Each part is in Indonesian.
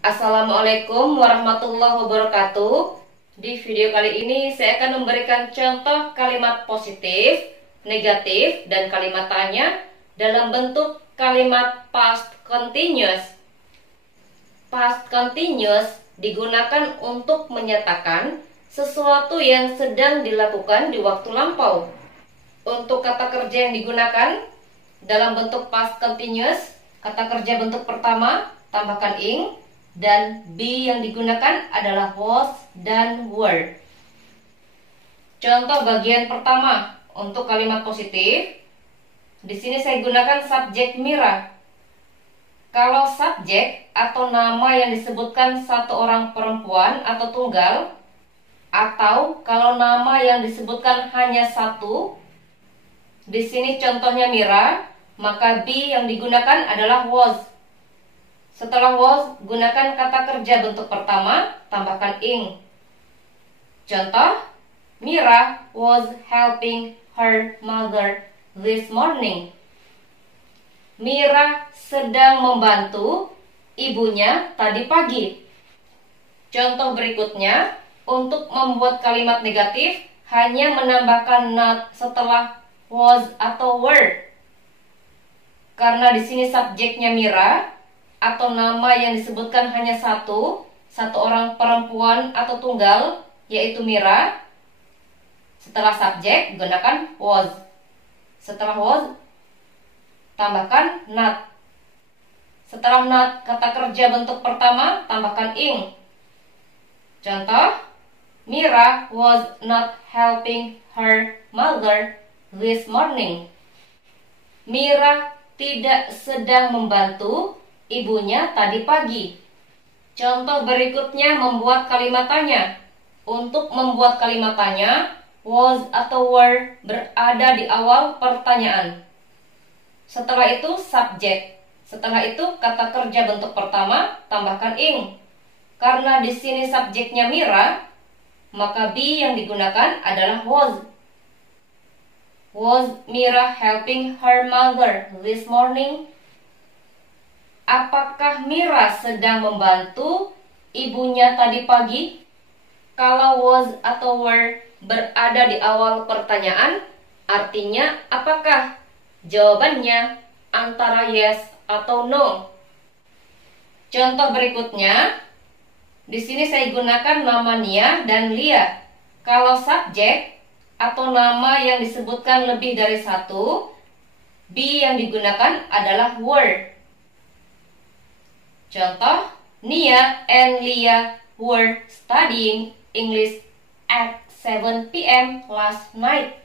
Assalamualaikum warahmatullahi wabarakatuh. Di video kali ini saya akan memberikan contoh kalimat positif, negatif, dan kalimat tanya dalam bentuk kalimat past continuous. Past continuous digunakan untuk menyatakan sesuatu yang sedang dilakukan di waktu lampau. Untuk kata kerja yang digunakan dalam bentuk past continuous, kata kerja bentuk pertama tambahkan ing, dan be yang digunakan adalah was dan were. Contoh bagian pertama untuk kalimat positif. Di sini saya gunakan subjek Mira. Kalau subjek atau nama yang disebutkan satu orang perempuan atau tunggal, atau kalau nama yang disebutkan hanya satu, di sini contohnya Mira, maka be yang digunakan adalah was. Setelah was, gunakan kata kerja bentuk pertama, tambahkan ing. Contoh, Mira was helping her mother this morning. Mira sedang membantu ibunya tadi pagi. Contoh berikutnya, untuk membuat kalimat negatif, hanya menambahkan not setelah was atau were. Karena di sini subjeknya Mira, atau nama yang disebutkan hanya satu orang perempuan atau tunggal, yaitu Mira. Setelah subjek, gunakan was. Setelah was, tambahkan not. Setelah not, kata kerja bentuk pertama, tambahkan ing. Contoh, Mira was not helping her mother this morning. Mira tidak sedang membantu ibunya tadi pagi. Contoh berikutnya membuat kalimat tanya. Untuk membuat kalimat tanya, was atau were berada di awal pertanyaan. Setelah itu subjek. Setelah itu kata kerja bentuk pertama, tambahkan ing. Karena di sini subjeknya Mira, maka be yang digunakan adalah was. Was Mira helping her mother this morning? Apakah Mira sedang membantu ibunya tadi pagi? Kalau was atau were berada di awal pertanyaan, artinya apakah? Jawabannya antara yes atau no. Contoh berikutnya, di sini saya gunakan nama Nia dan Lia. Kalau subjek atau nama yang disebutkan lebih dari satu, be yang digunakan adalah were. Contoh, Nia and Leah were studying English at 7 p.m. last night.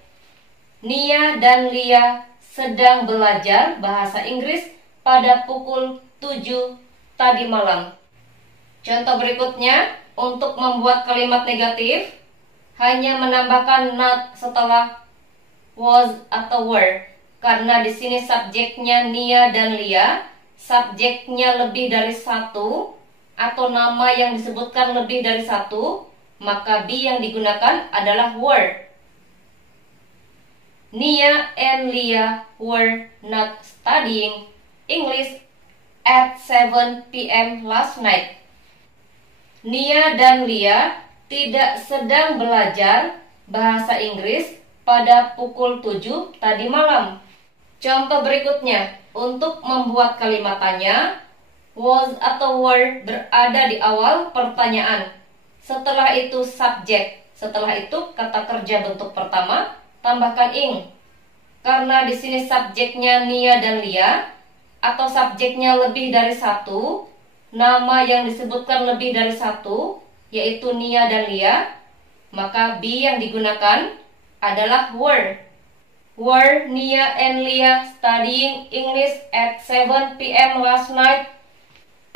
Nia dan Leah sedang belajar bahasa Inggris pada pukul 7 tadi malam. Contoh berikutnya, untuk membuat kalimat negatif, hanya menambahkan not setelah was atau were. Karena di sini subjeknya Nia dan Leah, subjeknya lebih dari satu atau nama yang disebutkan lebih dari satu, maka be yang digunakan adalah were. Nia and Leah were not studying English at 7 p.m. last night. Nia dan Leah tidak sedang belajar bahasa Inggris pada pukul 7 tadi malam. Contoh berikutnya, untuk membuat kalimat tanya, was atau were berada di awal pertanyaan. Setelah itu subjek. Setelah itu kata kerja bentuk pertama, tambahkan ing. Karena di sini subjeknya Nia dan Lia, atau subjeknya lebih dari satu, nama yang disebutkan lebih dari satu, yaitu Nia dan Lia, maka be yang digunakan adalah were. Were Nia and Leah studying English at 7 p.m. last night?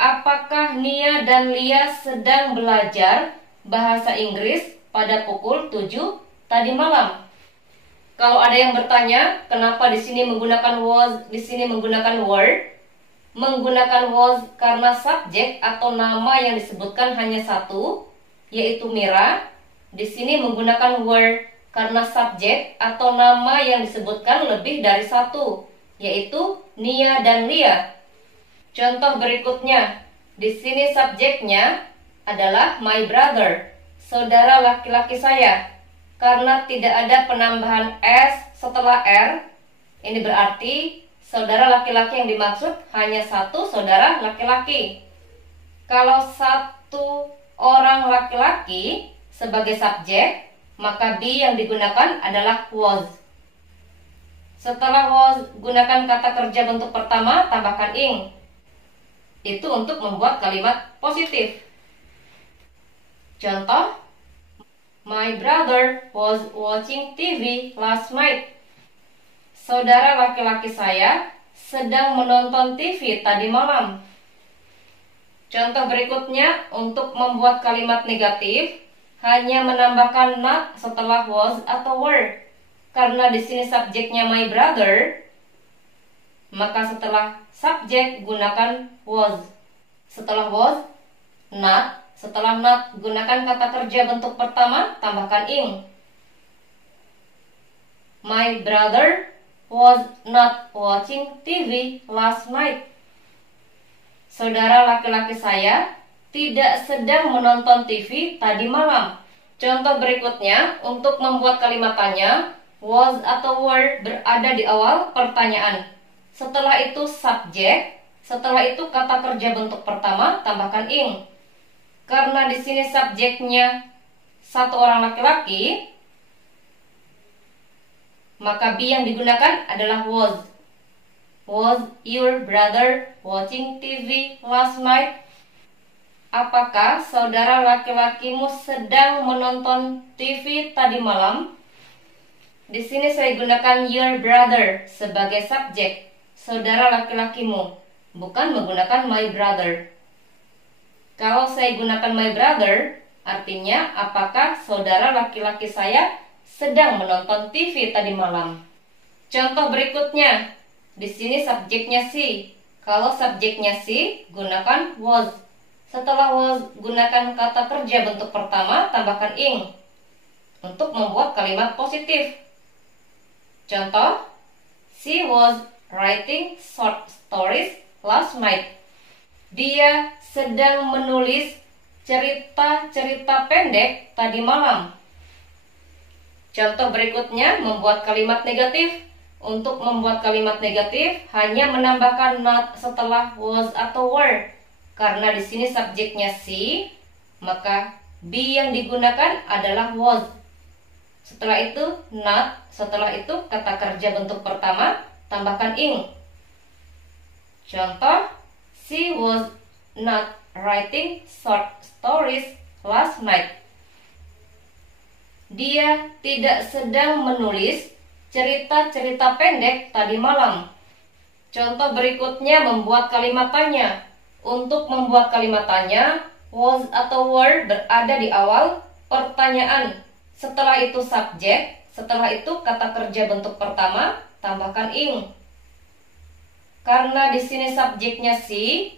Apakah Nia dan Leah sedang belajar bahasa Inggris pada pukul 7 tadi malam? Kalau ada yang bertanya, kenapa di sini menggunakan was, di sini menggunakan were? Menggunakan was karena subjek atau nama yang disebutkan hanya satu, yaitu Mira. Di sini menggunakan were karena subjek atau nama yang disebutkan lebih dari satu, yaitu Nia dan Lia. Contoh berikutnya, Di sini subjeknya adalah my brother, saudara laki-laki saya. Karena tidak ada penambahan S setelah R, ini berarti saudara laki-laki yang dimaksud hanya satu saudara laki-laki. Kalau satu orang laki-laki sebagai subjek, maka be yang digunakan adalah was. Setelah was, gunakan kata kerja bentuk pertama, tambahkan ing. Itu untuk membuat kalimat positif. Contoh, my brother was watching TV last night. Saudara laki-laki saya sedang menonton TV tadi malam. Contoh berikutnya, untuk membuat kalimat negatif, hanya menambahkan not setelah was atau were. Karena di sini subjeknya my brother, maka setelah subjek gunakan was. Setelah was, not. Setelah not, gunakan kata kerja bentuk pertama, tambahkan ing. My brother was not watching TV last night. Saudara laki-laki saya tidak sedang menonton TV tadi malam. Contoh berikutnya, untuk membuat kalimat tanya, was atau were berada di awal pertanyaan. Setelah itu subjek, setelah itu kata kerja bentuk pertama, tambahkan ing. Karena di sini subjeknya satu orang laki-laki, maka be yang digunakan adalah was. Was your brother watching TV last night? Apakah saudara laki-lakimu sedang menonton TV tadi malam? Di sini saya gunakan your brother sebagai subjek, saudara laki-lakimu, bukan menggunakan my brother. Kalau saya gunakan my brother, artinya apakah saudara laki-laki saya sedang menonton TV tadi malam. Contoh berikutnya, di sini subjeknya si. Kalau subjeknya si, gunakan was. Setelah was, gunakan kata kerja bentuk pertama, tambahkan ing untuk membuat kalimat positif. Contoh, she was writing short stories last night. Dia sedang menulis cerita-cerita pendek tadi malam. Contoh berikutnya, membuat kalimat negatif. Untuk membuat kalimat negatif, hanya menambahkan not setelah was atau were. Karena di sini subjeknya she, maka be yang digunakan adalah was. Setelah itu not, setelah itu kata kerja bentuk pertama, tambahkan ing. Contoh, she was not writing short stories last night. Dia tidak sedang menulis cerita-cerita pendek tadi malam. Contoh berikutnya, membuat kalimat tanya. Untuk membuat kalimat tanya, was atau were berada di awal pertanyaan. Setelah itu subjek, setelah itu kata kerja bentuk pertama, tambahkan ing. Karena di sini subjeknya si,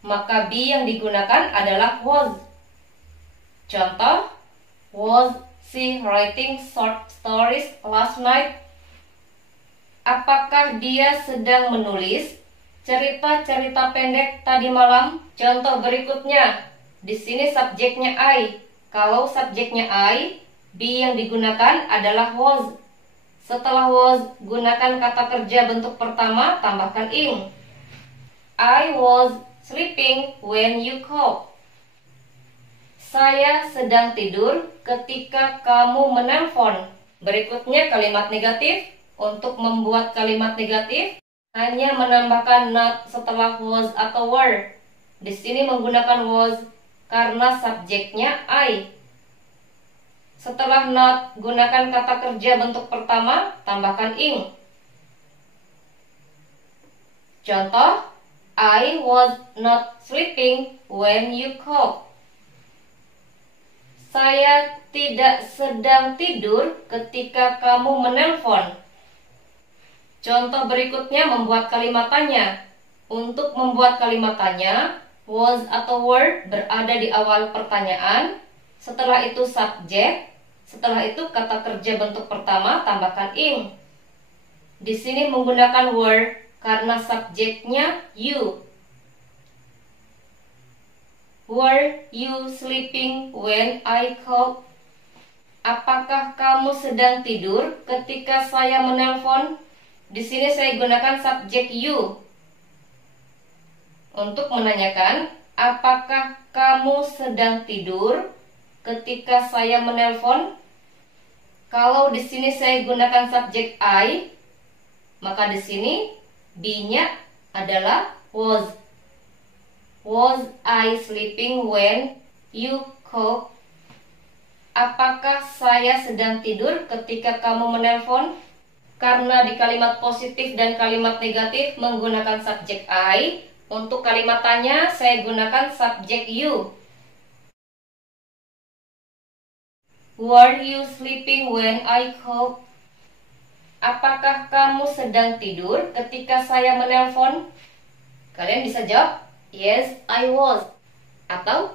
maka be yang digunakan adalah was. Contoh, was she writing short stories last night? Apakah dia sedang menulis cerita-cerita pendek tadi malam? Contoh berikutnya, di sini subjeknya I. Kalau subjeknya I, be yang digunakan adalah was. Setelah was, gunakan kata kerja bentuk pertama, tambahkan ing. I was sleeping when you called. Saya sedang tidur ketika kamu menelpon. Berikutnya kalimat negatif. Untuk membuat kalimat negatif, hanya menambahkan not setelah was atau were. Di sini menggunakan was karena subjeknya I. Setelah not, gunakan kata kerja bentuk pertama, tambahkan ing. Contoh, I was not sleeping when you called. Saya tidak sedang tidur ketika kamu menelpon. Contoh berikutnya, membuat kalimat tanya. Untuk membuat kalimat tanya, was atau were berada di awal pertanyaan. Setelah itu subjek. Setelah itu kata kerja bentuk pertama, tambahkan ing. Di sini menggunakan were karena subjeknya you. Were you sleeping when I called? Apakah kamu sedang tidur ketika saya menelpon? Di sini saya gunakan subjek you untuk menanyakan, apakah kamu sedang tidur ketika saya menelpon? Kalau di sini saya gunakan subjek I, maka di sini be-nya adalah was. Was I sleeping when you called? Apakah saya sedang tidur ketika kamu menelpon? Karena di kalimat positif dan kalimat negatif menggunakan subjek I, untuk kalimat tanya saya gunakan subjek you. Were you sleeping when I called? Apakah kamu sedang tidur ketika saya menelpon? Kalian bisa jawab, yes, I was. Atau,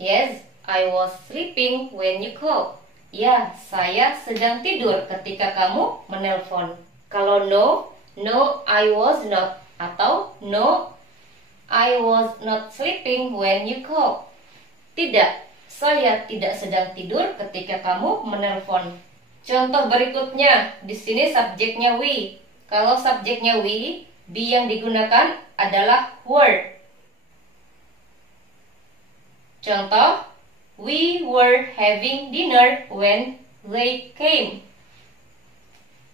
yes, I was sleeping when you called. Ya, saya sedang tidur ketika kamu menelpon. Kalau no, no, I was not. Atau, no, I was not sleeping when you called. Tidak, saya tidak sedang tidur ketika kamu menelpon. Contoh berikutnya, di sini subjeknya we. Kalau subjeknya we, be yang digunakan adalah were. Contoh, we were having dinner when they came.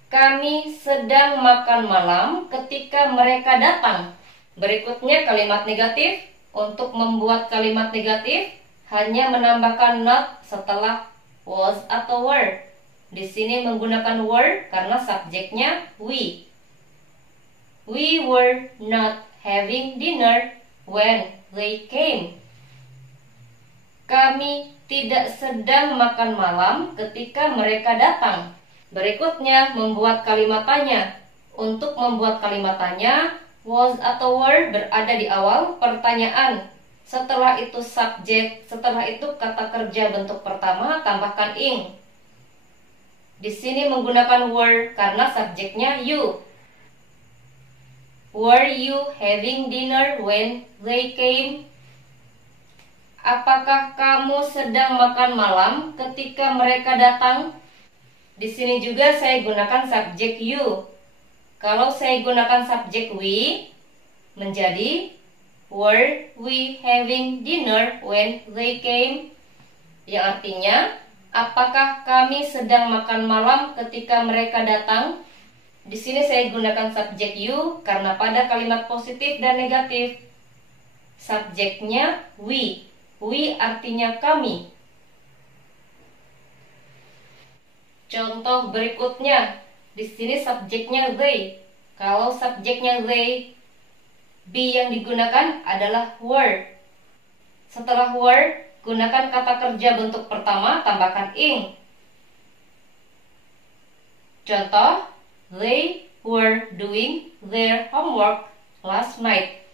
Kami sedang makan malam ketika mereka datang. Berikutnya kalimat negatif. Untuk membuat kalimat negatif, hanya menambahkan not setelah was atau were. Di sini menggunakan were karena subjeknya we. We were not having dinner when they came. Kami tidak sedang makan malam ketika mereka datang. Berikutnya membuat kalimat tanya. Untuk membuat kalimat tanya, was atau were berada di awal pertanyaan. Setelah itu subjek, setelah itu kata kerja bentuk pertama tambahkan ing. Di sini menggunakan were karena subjeknya you. Were you having dinner when they came? Apakah kamu sedang makan malam ketika mereka datang? Di sini juga saya gunakan subjek you. Kalau saya gunakan subjek we, menjadi were we having dinner when they came? Yang artinya, apakah kami sedang makan malam ketika mereka datang? Di sini saya gunakan subjek you karena pada kalimat positif dan negatif, subjeknya we. We artinya kami. Contoh berikutnya, di sini subjeknya they. Kalau subjeknya they, be yang digunakan adalah were. Setelah were, gunakan kata kerja bentuk pertama, tambahkan ing. Contoh, they were doing their homework last night.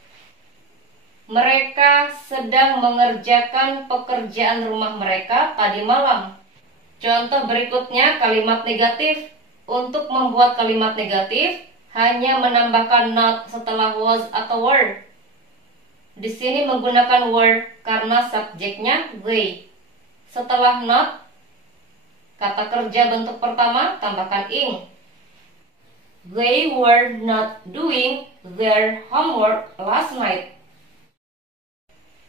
Mereka sedang mengerjakan pekerjaan rumah mereka tadi malam. Contoh berikutnya kalimat negatif. Untuk membuat kalimat negatif, hanya menambahkan not setelah was atau were. Di sini menggunakan were karena subjeknya they. Setelah not, kata kerja bentuk pertama tambahkan ing. They were not doing their homework last night.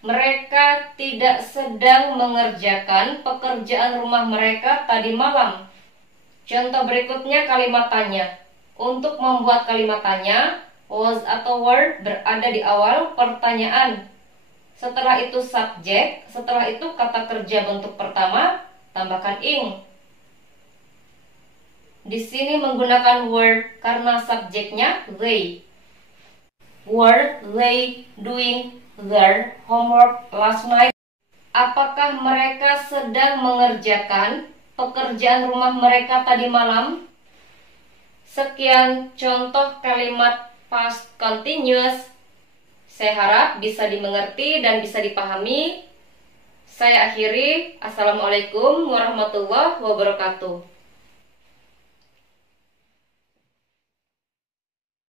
Mereka tidak sedang mengerjakan pekerjaan rumah mereka tadi malam. Contoh berikutnya kalimat tanya. Untuk membuat kalimat tanya, was atau were berada di awal pertanyaan. Setelah itu subjek, setelah itu kata kerja bentuk pertama, tambahkan ing. Di sini menggunakan were karena subjeknya they. Were they doing their homework last night? Apakah mereka sedang mengerjakan pekerjaan rumah mereka tadi malam? Sekian contoh kalimat past continuous. Saya harap bisa dimengerti dan bisa dipahami. Saya akhiri. Assalamualaikum warahmatullahi wabarakatuh.